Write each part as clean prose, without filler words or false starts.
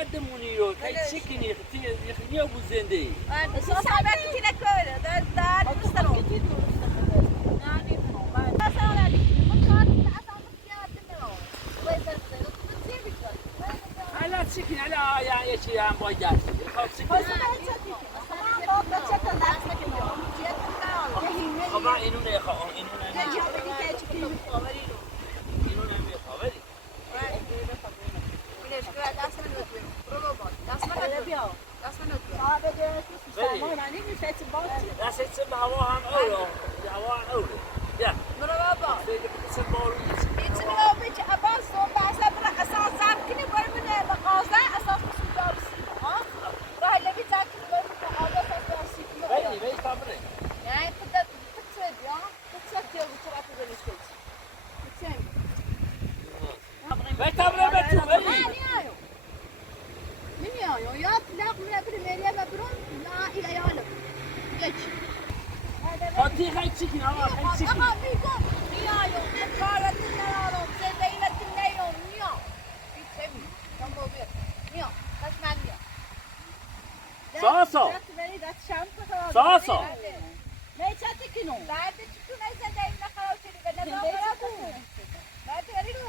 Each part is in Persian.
قدمونی رو چیکنی یخنی ابو زنده صاحب کی نکره در مسترو يعني مثلا على تشكين على يا شيء عم بايدار خلاص تشكين خبا اینو نه خا اینو نه اینو نه میخواری ليش كده داس من نوتي برو بابا داس من نوتي داس من نوتي صعب ده سلمان معنی میشه باطی داس اسم هوا هم اولو هوا هم اولو يا برو بابا اسم بارو يتنو بيجي اباس وبعث برا اساس زاركني برمن مقاصه اساس دارسي ها راح اللي بيتاكل مقاصه اساس بيني بيني تمري يعني تقدر تتسد يا تتسد وتروح تقول ايش تسمي بيت تمري بيت بيني من يايو يا تلاق من بريميريا مبرون لا الى يالك geç هاتي خاي تشيكن هوا خاي تشيكن Aha bigom يايو نكارتن نارم زديلتن نيوم نيا بيتسمي كم بوبير نيا تسمع نيا صاصة صاصة نه چتی کنو بعد چطور زدیم نخواهد شدی به نظام براتون بعد بریدو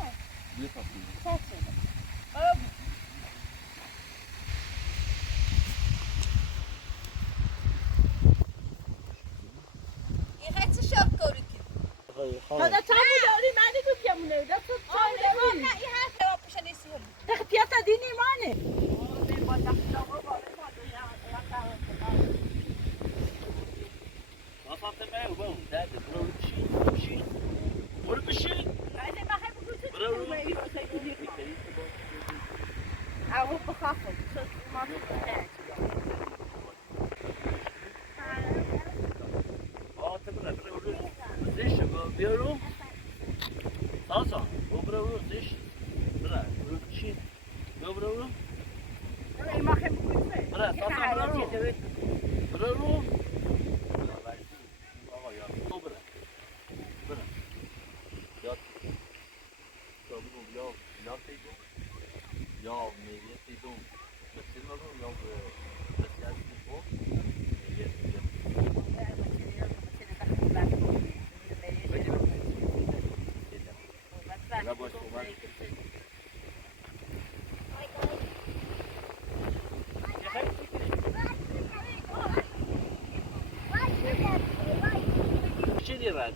هذا تامو داری معنی تو کیمونه ده تو تامو نه این هست رو پشت نیستی تخفیات دینی مانه وصلت معي وبو داد برو بشي برو بشي بعدين ما خيب برو أو بخافه ما في تبرا برو زيش بيرو صاصة برو زيش برا برو بشي برو ما خيب برا صاصة برو Ja, med i dom. Men till och med jag speciellt på.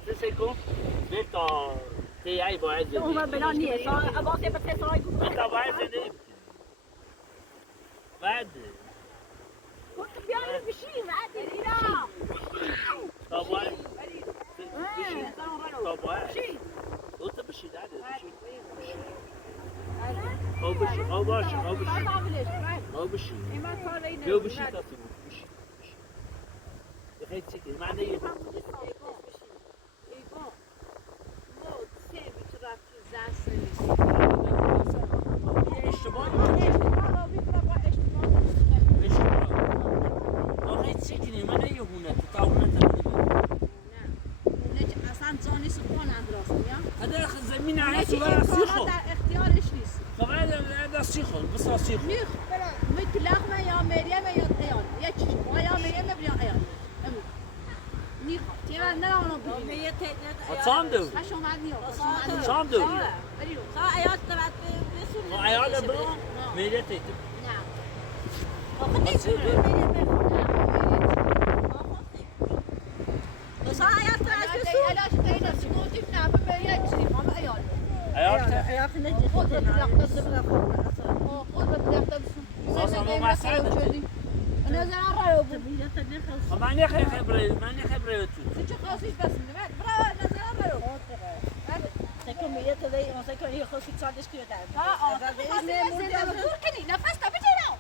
Det ser kom. Det tar det jag bara det. هما بلانیه سا اباطه بس سای انت باید زنده بعد كنت بيعمل بشيء عادي لا طب باید بشی طب باید انت بشی عادي او بشی او باشه او بشی او بشی بيو بشي تاسو بشي يا اخي تشكي معنى ايه اشتباه آخه تشكني من ايه هنا تطاولت اصلا جانی سبحان اندراس میام هذا زمین عايز ولا سيخو در اختیارش نیست طب هذا سيخو بس سيخو نیخ مطلق یا مریم یا ایال یکی یا مریم یا ایال نیخ تیرا نه اونو بگیم صام دو هشم مدنیو صام دو بريو سا ايات تبعت بسول عيال برو ميلتي سا ايات تبعت بسول علاش تينا سكوتي بنعم مريم تشري مام ایال ايات نجي خود خدنا خود بتاخد صاصة ما ساعدت انا زعرا يوبو ماني خبرة شو خاصيش بس برا انا زعرا يوبو سكون ميت ذي ما سكون هي خلص تصادش كده تعب گورکنی نفس تا بجیرو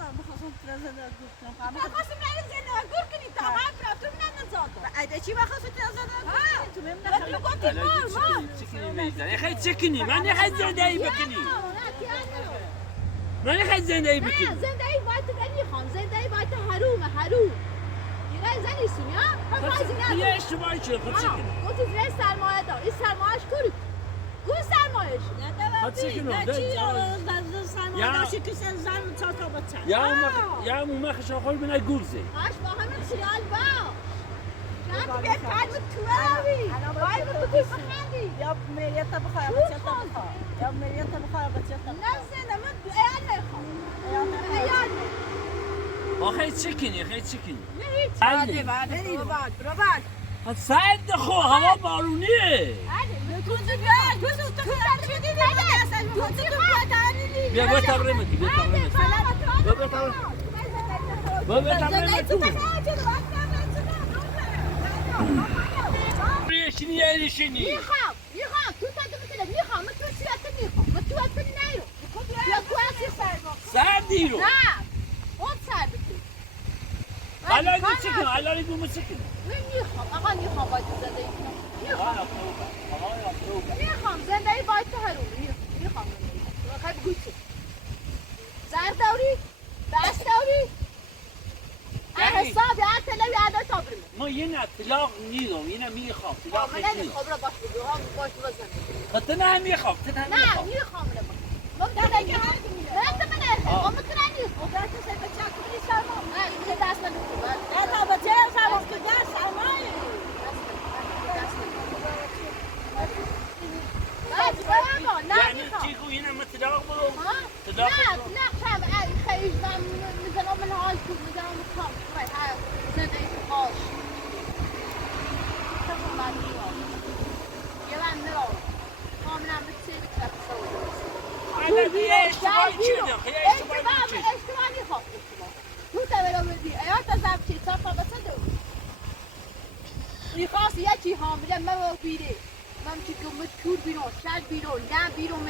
ما بخصوص ترازن گفتم ما خواستم نعرف زين گورکنی تا ما براتو من نزاده اده چی بخصوص ترازن تو مم لا تو قلت ما تشكني ميزان يا اخي تشكني ماني خد زنداي بكني ماني خد زنداي بكني زندهی باید بنی خان زندهی باید حروم یه زنی سونی ها هي اشتباهي شو خد تشكني گفت زیر سرمایه دار این سرمایهش کاری گوی سرمایهش سكنوا يا مو ما خش اخوي من الجوزه هاش با همین خیال با شاید بیاد کلمه توی وای بودی بخندی یا میلیت بخواه یا بچه تا بخواه یا میلیت بخواه یا بچه تا نه زنده من ایال نخوام ایال آخه چکنی خیلی چکنی نه هیچ علی برو بعد سرد خو هوا بارونیه علی تو بیا بیا تبره مدی بیا تبره مدی ریشینی میخوام تو تا میکنه میخوام تو سیات میخوام تو اصلا نیرو یا تو اصلا سردی رو نه اون سرد تو الان چیکن الان گم چیکن من میخوام آقا میخوام باید زندگی کنم میخوام زندگی باید تو هرون میخوام خیلی گوشه زرد داری دست داری حساب یا تلوی عدد تابرم ما یه اطلاق نیدم یه نمیخوام اطلاق من نمیخوام را باش بگو هم باش بزنم خب نه میخوام نه میخوام را باش ممکن که هم نه تو من ارتباط ممکن انی خب دست سر بچه کنی شما نه یه دست نمیخوام نه تا بچه سرم که دست سرمایی یعنی چیکو یه اطلاق برو نه شب خیلی من میزنم من حال تو میزنم کام های زندگی خوش تمام بعد یه من میرم کاملا بسیار کار اشتباهی خواه تو تبرم بدی ایات زب چی تا بسه دو میخواست یه چی حامله من بیره من چی کمت کور بیرون شد بیرون نه بیرون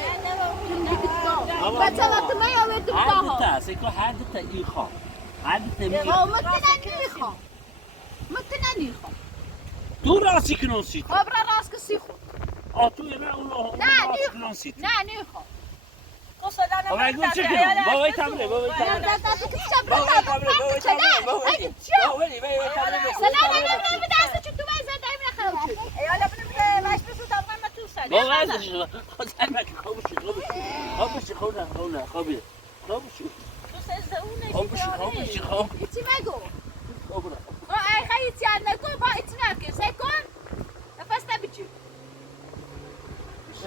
بچه وقت من یاورد بودم هر دتا هر دتا ای خواه هر دتا میخوام متن نمیخوام تو راستی کنونسی خب را راست کسی خود تو یه نه اون نه کنونسی نه نمیخوام بابا گوش کنم بابا تمره بابا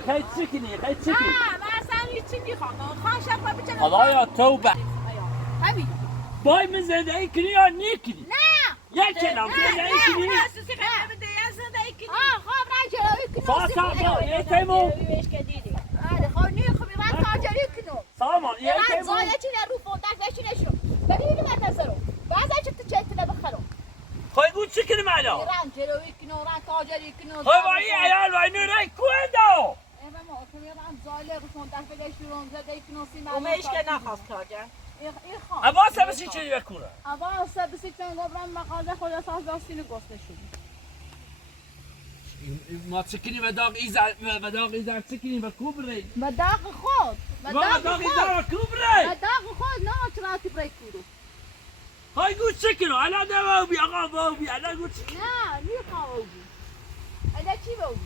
خیلی چکنی خدایا توبه بای من زندگی کنی یا نیکنی یک کلام زندگی کنی خواب نجراوی کنم سامان یه تیمو من تاجری کنم سامان یه من تیمو زایه چی رو فوندک وشی نشو ببینی من نظرم بعضا چه چه بخرم خواهی گود چکنی معنا ایران جلوی کنم ران تاجری کنم خواهی با این عیال و این رای کوندو ما من زایه رو فوندک وشی زده کنم سیما اومش که نخواست تاجر عباس هم سی چلی بکونه عباس بسی چون گفتم مقاله خود اساس داستین گفته شد ما چکنی و داغ ایزر چکنی و کوبری و داغ خود و داغ ایزر و کوبری و داغ خود نه چراتی برای کورو خواهی گود چکنو الان دو بی آقا باوی الان گود چکنی نه میخوام اوگی اده چی باوگی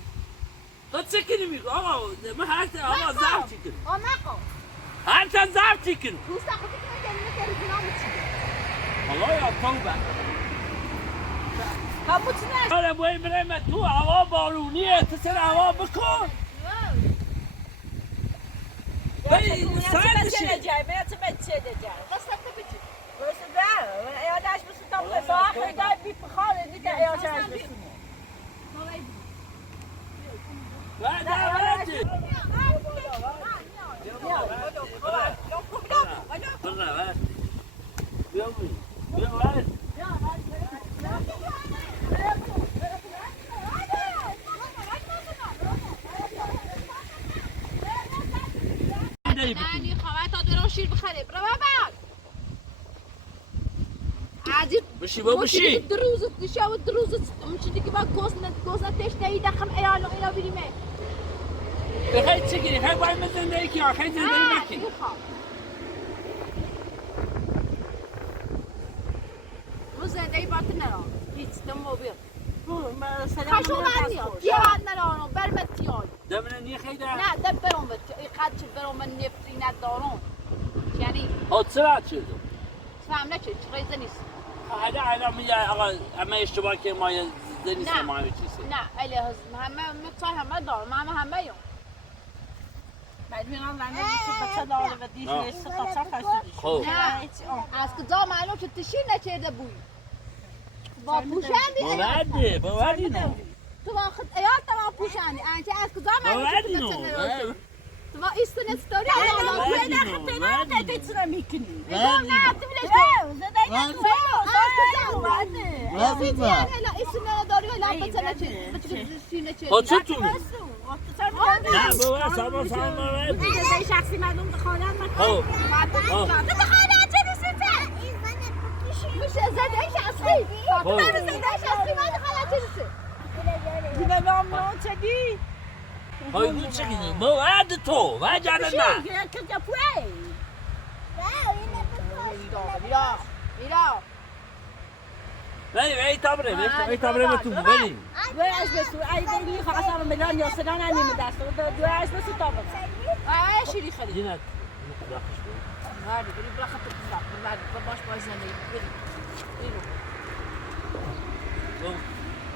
تو چکنی میگو آقا من هر تا آقا زرف چکنی نخوام هر تا زرف چکنی دوستا خودی که من کردم که نام چی والله یا توبه همون چی نه حالا باید بریم تو هوا بارونیه تو سر هوا بکن بایی سردشی نانی خواهد تا درو شیر بخره برو بابا عادی بشی با بشی دروزت نشاو دروزت مچدی که با گوزنا تشتهی دخم ایالو اینا بیریمه خیلی چکنی خیلی باید من زندگی که خیلی زندگی نکنی رو زندگی بات نرام هیچ دم موبیل مثلا خشو من نیاد دیوان نرام برمت تیال دمنا نيخي ده نه دبرهم قد برهم من نفتی ندارم یعنی هات سرعت شده فهم نچه چه نیست هذا میگه آقا همه اشتباه که ما نیست نه. ما همه چیزه نه اله همه متصای همه دارم همه یم بعد میرم لنه بچه داره و دیشه ستا کشیدی خب از کجا معلوم شد تشیر نچیده بوی با پوشندی باوردی نو تو با خود ایال تمام پوشندی انچه از کجا معلوم باوردی شد نو تشیر تو با ایستون استوری چرا میکنی؟ میگم نه تو بیلش نه بابا سامان باوردی شخصی مردم بخوانم خب میشه زده شخصی فاطمه زده شخصی من دخالت چیزه دیگه نام چگی؟ های بود چه کنی؟ باورد تو و جانم من که پوی میرا ولی تابره به تو ولی دویش بسو ای دیگه فقط هم میلان یا سران نمی دست دویش بسو تا بس شیری خدی دینت هادي بري بلا خطر بلا بعد باش بايزنا لي بري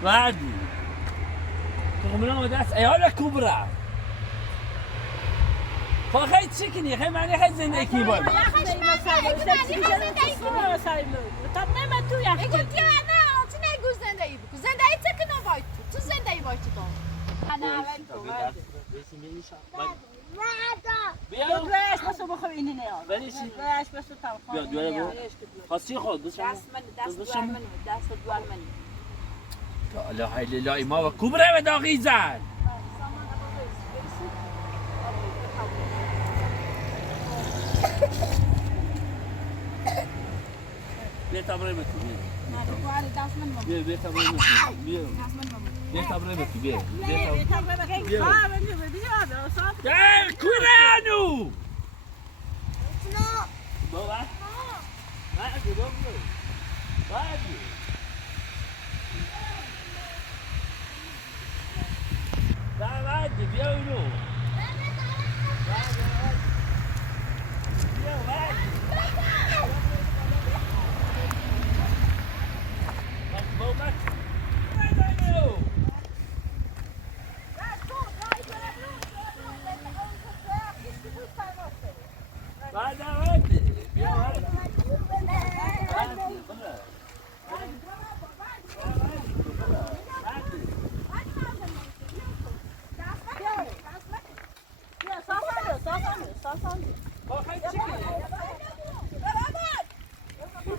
وعدي رغم انه داس ايالا كبرى فخي تشكني خي معني خي زين اكيبان طب نما تو يا قلت يا انا انت نيجو زنداي بك زنداي تكنو بايت تو زنداي بايت تو انا عملت دویش بسو بخور اینی نیاد ولی چی؟ دویش بسو تا بیا دویش خاصی خود دست دوال منی لا لا لا ما و كبرى و داغی زن بیا تبره بتو بیا تبره بتو بیا تبره بتو بیا كورانو بابا ما اجي بابا باجي باجي بيونو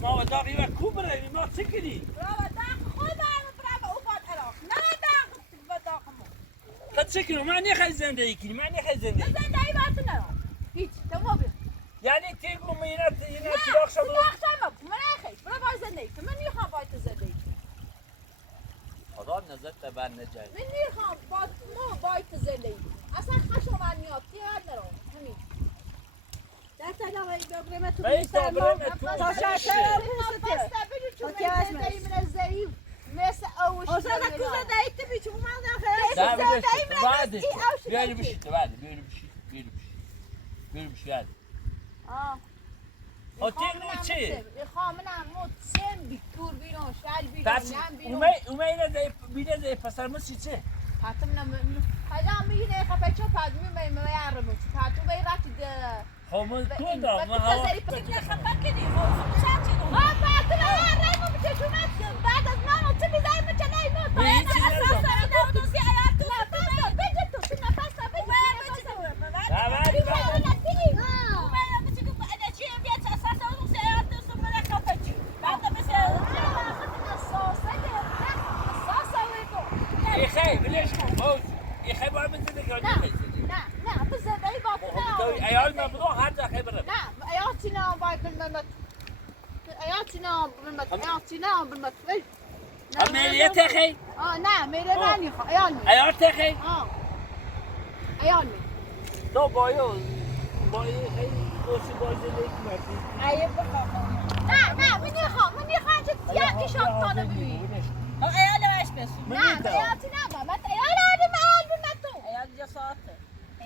ما داغی و کوبره ما چیکلی قد شكله ما نخي زندگی کنی ما نخي زندگی هیچ تمام یعنی تیگو مینات چراغ شد من اخی برو باید زندگی کن من میخوام باید زندگی کن خدا نظر تبر نجای من میخوام باید زندگی کن اصلا خشمانیات دیار نرو همین دست آقای بگرمه تو بایی بیستر تابره تو تا شرطه بسته بگو چون من زندگی من ضعیف مثل اوشی اصلا کوزه دایت بیچو من نخیر ده زندگی بیشتر من بعد ای اوشی بیاری بشید بعد بیاری بشید تیگو چی؟ خامنم متسم بیتور بیرون شهر بیرون پس نم بیرون اومه بیده ده پسر مسی چه؟ حتم نم حالا میگه خب چه پاد میارم تو بی رفت ده خب کدام ما هوا بعد از من تو میذاری من چه نمیاد عملیات اخی؟ نه میره من میخوام ایال می عیارت اخی؟ ایال می تو بایو خیلی خوشی بای زندگی کردی ایه بخوام نه من میخوام چه یکی شاد کنه ببین ایال وش بسو نه ایالتی نه من ایال آدم ایال بیم تو ایال جا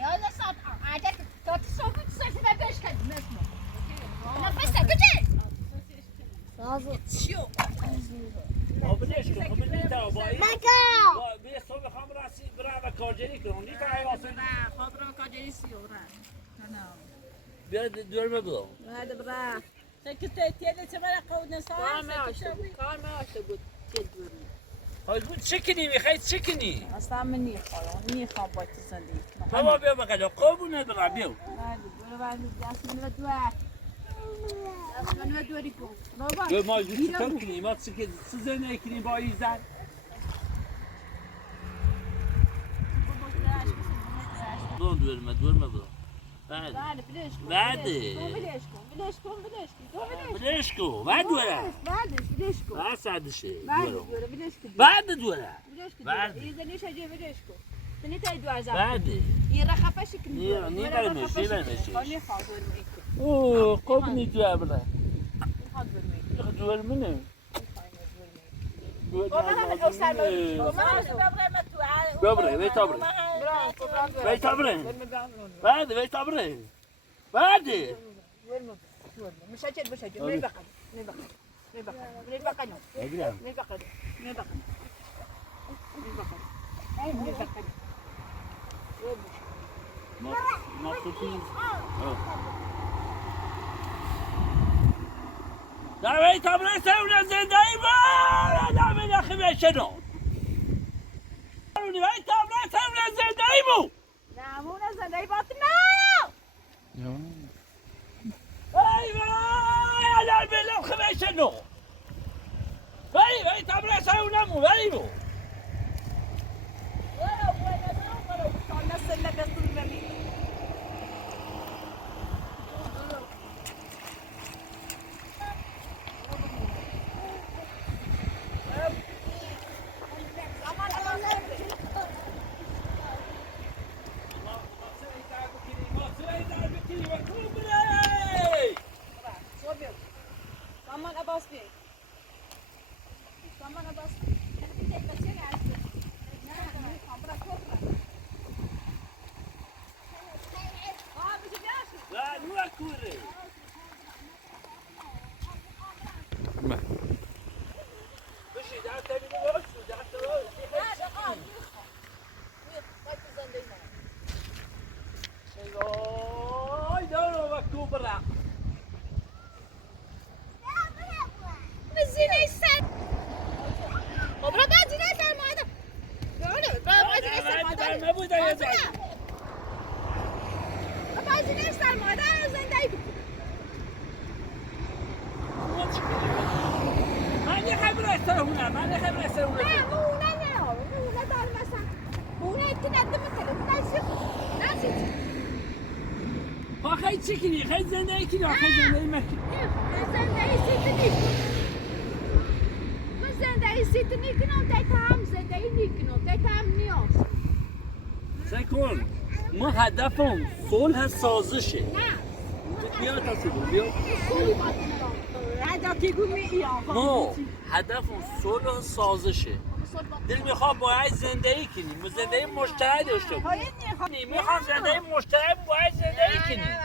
يلا صعب عادك تصوب تصير باش كان انا بس كده شو بليش من نيتا باي ماكا بي صوب خمر اسي برا كارجري كرون نيتا اي واسه خضرا كاجي سيورا انا بیا دور مبلو هذا برا سكت تيلي تبع قودنا صار كان ما اشتغل تدور های بود چکنی میخواید چکنی اصلا من نيخا بايت صديق بابا بیا بقیل قابونه برا بیو برو بعد دست من ودوا دست من ودوا ریکو بیا ما جوی چطور کنی ما چکه سوزه نکنی با ایزن دور مبلو بعد بعد بليش بعد بليش بلشکو بعد دوره بعدش بليشكو بعد سعدشه بعد دوره بليشكو بعد دوره بليشكو بعد. اذا ليش اجي بليشكو تني تاي دو عزام بعد يرخفش كن نی برمشی خلي خاطر ميك اوه قابنی دوره برا خاطر ميك دور منه ببره بيت ابره بيت ابره بعد مش هجد مش هجد من بقى من بقى بيت ابره سونا زنداي با دام يا اخي شنو بيت ابره سونا زنداي مو نامونا زنداي باطنا ايوه يا لا بالله خميس شنو بيت ابره سونا مو ايوه لا مو كوري بشي ده تبي نوصل ده اي دورو مكتوب برا زينة السر وبرا بعد زينة السر ما هذا برا بعد زينة السر ما هذا ما بودا يا زلمه بعد زينة السر ما هذا زنداي ماني خبره استر هنا ماني خبره استر هنا لا مو لا دار مسا مو لا تقدم التلفون ناسي ما خيط شكلي خيط زنداي كده خيط زنداي مكي زنداي سيتني زنداي سيتني كنا تايتام زنداي نيكنو تايتام نيوس سيكون ما هدفهم صلح سازشه نه بیا تاسو بیا هذا تيجوا مئة ما هدفهم صلح سازشه دل میخوام باید زندگی کنیم زندگی مشترک داشته باشیم میخوام زندگی مشترک باید زندگی کنیم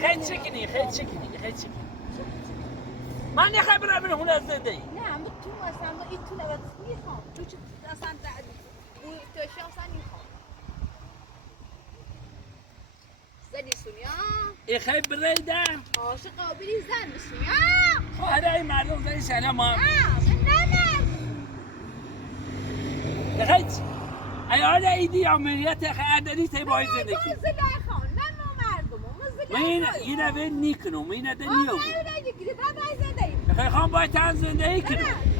خیلی چکنی خیلی چکنی خیلی چکنی من نخبرم من هون از زندگی نه من تو اصلا این تو نباید میخوام تو چه اصلا تو اصلا میخوام زنی سونیا خیلی بریده عاشق قابلی زن میشی خواهره این مردم زنی سلام هم نه خیلی ایال ایدی عملیت خیلی تی باید زندگی اینه وی نیکنم اینه ده نیو خیلی خواهم باید تن زندگی کنم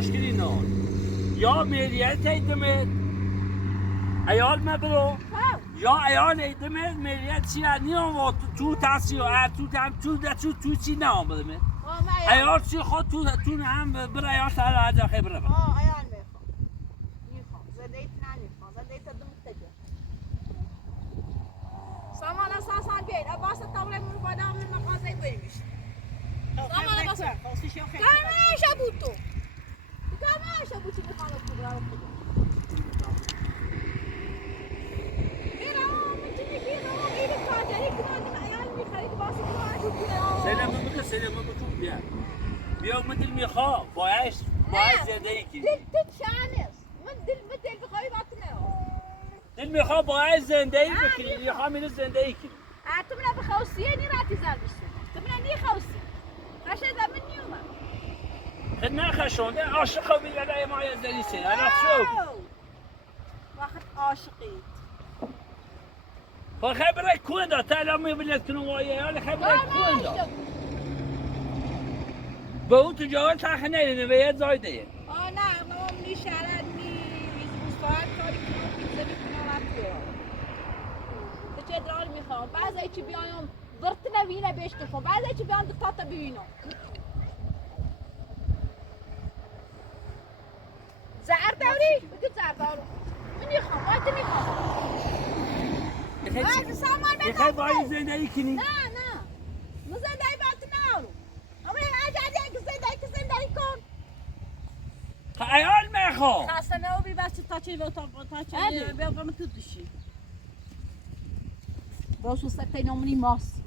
مشکلی نه یا ملیت ایدمه ایال مبرو یا ایال ایدمه ملیت چی نیام و تو تاسی و تو چی نام بدمه عیال چی خود تو هم بر عیال سر عجا خیلی بره عیال میخوام زندگیت نمیخوام زندگیت دمتگه سامان اساسا بیاید عباس تقریبا من بادام من مغازه بریمش سامان عباس کارش بود تو کارش بود چی میخوام تو برام سلام بکن بیا من دل میخواه باید زندگی کنی دل شانست من دل بخوای باطنه دل میخواه باید زندگی بکنی میخواه اینو زندگی کنی تو من بخواسیه نی راتی زر بسون تو من نی خواستی خشه زمین نیومد خد نخشونده عاشق و میگه ما یه زنی سین الان شو وقت عاشقید خیلی برای کونده تا الان میبینید کنم وایه حالا خیلی برای کونده به اون تجاوز تخه نیدونه به یه زایده نه مام نی شرد نی روزگار کاری کنم پیزه میکنم وقتی تو چه درال میخوام بعضی چی بیایم ورت نوینه بهش کفم بعضی چی بیان دکتاتا ببینم زرداری بگید زردارو من میخوام باید میخوام خیلی باید زندگی کنی نه من زندگی باید نارو اما زندگی کن عیال میخوام خسته نباشی بس تا چه بیا من تو دشی باشه سکته نمونی ماست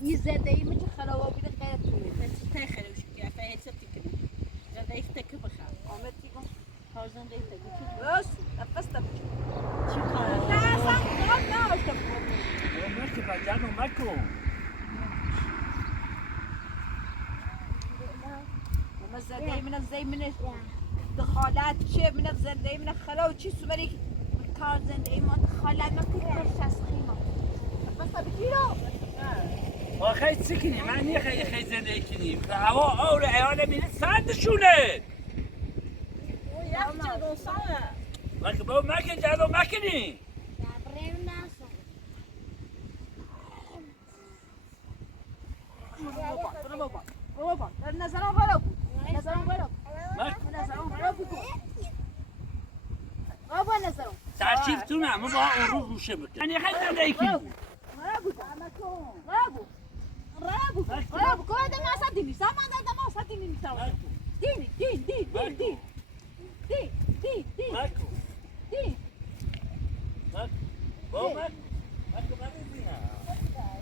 این زندگی میشه خرابه بیده غیر توی خیلی وش که فهمت تکنی زندگی تک بخوام آمد دیگم ها زندگی تک بس نفست بچه چی کار نه اصلا خراب ناشتم مشکل بجرد مکن من زندگی من زی من دخالت چه من زندگی من خراب چی سومری کار زندگی ما دخالت ما کتر شسخیما نفست بچیرو خیلی چی کنی من نیه خیلی زندگی کنی هوا آور عیال میره سندشونه من که باید مکن جدو مکنی بابا در نظرم غلط بود نظرم غلط نظرم غلط بود بابا نظرم ترکیبتونه اما با اون روز روشه بکن من یه خیلی زندگی کنی غلط کار دم اصلا دینی سامان دم اصلا دینی میتاو دین بابا مکن من ببینم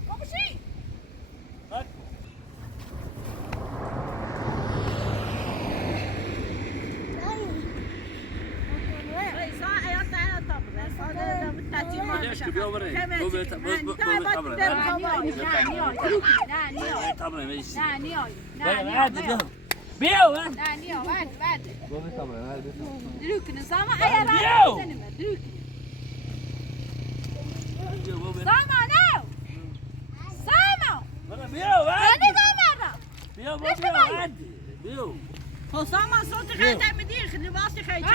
بابا چی سامان صوت خیلی میدی خیلی واسه خیلی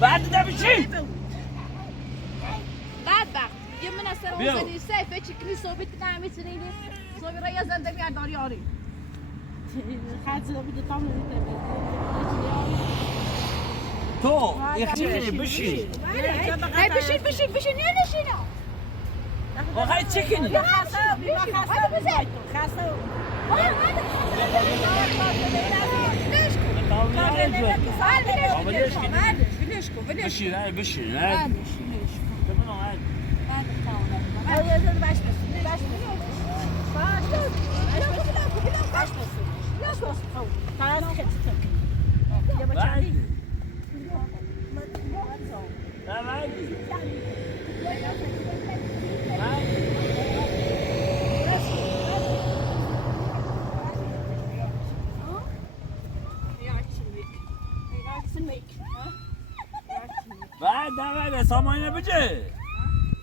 بعد ده بچی بعد یه من اصلا وزنی سیفه چکنی صوبیت نمیتونی صوبی را یه زنده میاد داری آری خاطر بده تام تو یه بشی بشین نه نشینا خیلی چی کنی بعد سامانه بجه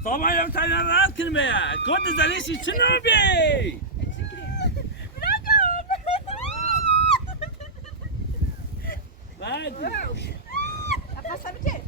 سامانه بتاعنا راحت كلمة كنت زليشي شنو بي بعد نفسها بجه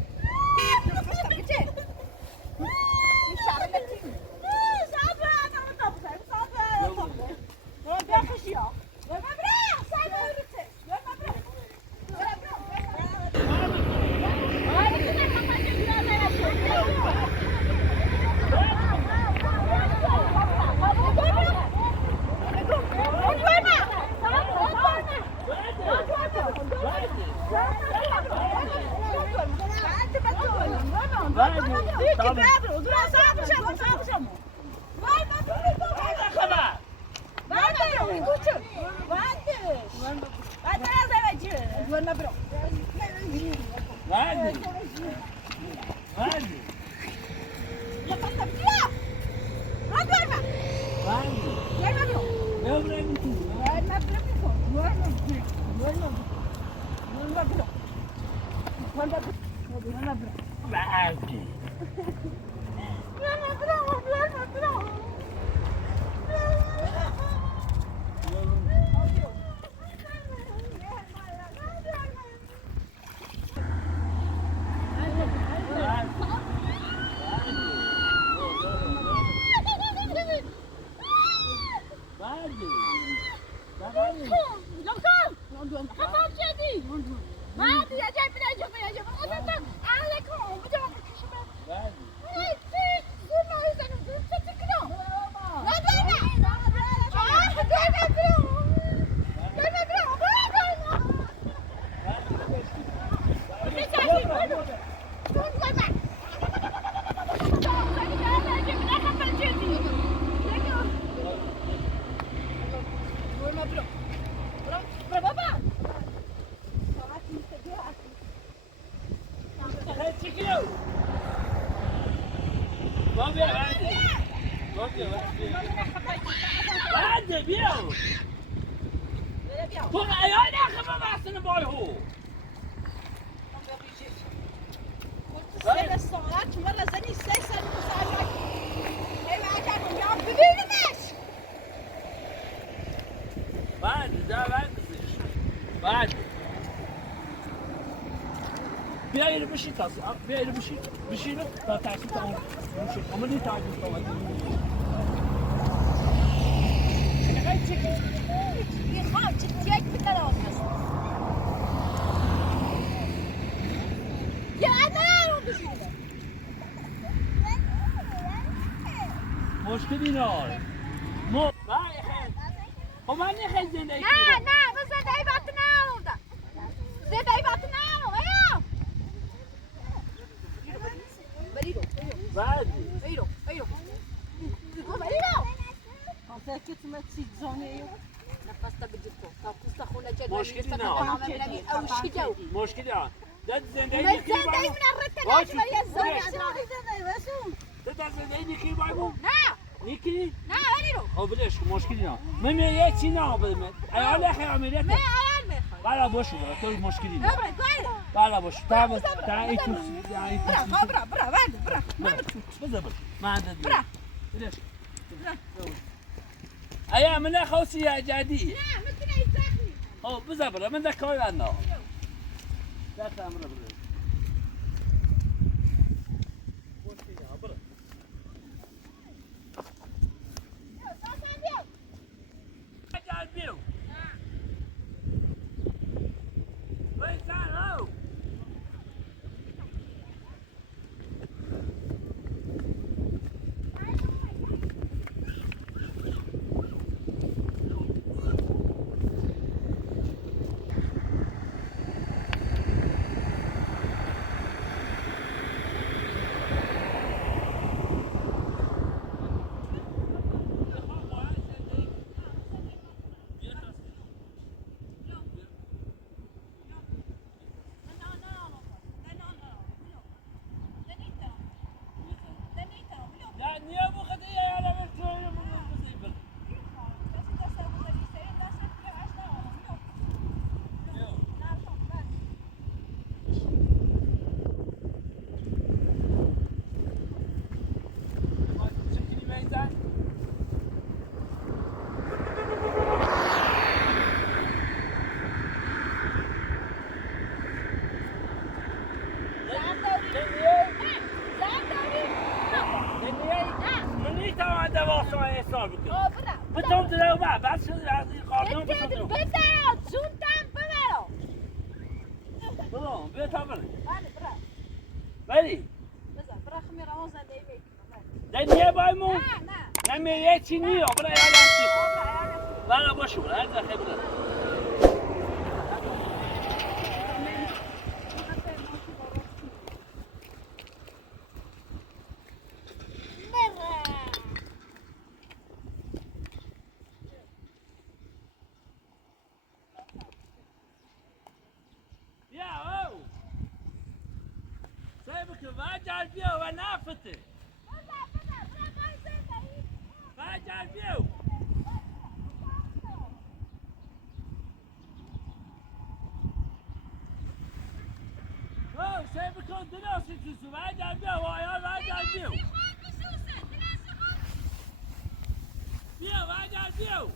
بیایید بشید تازه بیایید بشید تا تاکسی تمام میشه اما نه تاکسی تمام میخوام یک بده راست مشکلی نه ما خب من خیلی زندگی نه بس زندگی وقت نمونده زندگی وقت نمونده برو مشکلی نه مشکلی نه ده زندگی نیکی باید نیکی؟ نه ولی رو خب بلش مشکلی نه من یه چی نه بدم ایال اخی عملیات نه ایال میخوای بالا باشه تو مشکلی نه برو بالا باشه تا ایتو برا ما عندي برا ليش ايا من خوسي يا جدي لا ممكن يسخني او بزبره من ذاك ولا انا ذاك امر برا بتوم تلو بعد بس قانون بتوم بده زون تام ببرو برو بیا تا برو برا بری بزن برا خمیر آن زنده ای دنیا بایمون نه نمیه چی نیو برا یاد هستی برا باشو برا هر خیلی برا Vajal view and after. Vajal view. خان دلاسی توسو باید در بیا و آیار باید در بیو بیا باید در بیو